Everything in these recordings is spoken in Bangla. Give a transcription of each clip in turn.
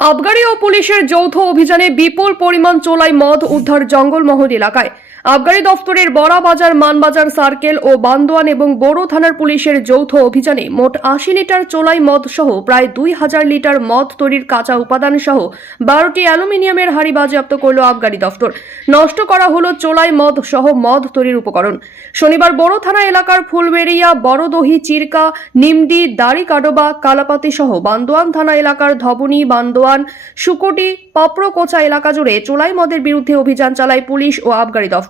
আবগারি ও পুলিশের যৌথ অভিযানে বিপুল পরিমাণ চোলাই মদ উদ্ধার জঙ্গলমহল এলাকায়। আবগারি দফতরের বড়াবাজার, মানবাজার সার্কেল ও বান্দোয়ান এবং বোরো থানার পুলিশের যৌথ অভিযানে মোট আশি লিটার চোলাই মদ সহ প্রায় দুই হাজার লিটার মদ তৈরির কাঁচা উপাদান সহ বারোটি অ্যালুমিনিয়ামের হাড়ি বাজেয়াপ্ত করল আবগারি দফতর। নষ্ট করা হলো চোলাই মদ সহ মদ তৈরির উপকরণ। শনিবার বড় থানা এলাকার ফুলবেড়িয়া, বড়দহি, চিরকা, নিমডি, দাড়িকাডোবা, কালাপাতি সহ বান্দোয়ান থানা এলাকার ধবনী, বান্দোয়ান শুকটি পাপড়কোচা এলাকা জুড়ে চোলাই মদের বিরুদ্ধে অভিযান চালায় পুলিশ ও আবগারি দফতর।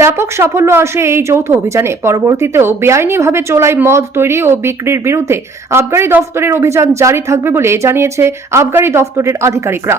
ব্যাপক সাফল্য আসে এই যৌথ অভিযানে। পরবর্তীতেও বেআইনিভাবে চোলাই মদ তৈরি ও বিক্রির বিরুদ্ধে আবগারি দফতরের অভিযান জারি থাকবে বলে জানিয়েছে আবগারি দফতরের আধিকারিকরা।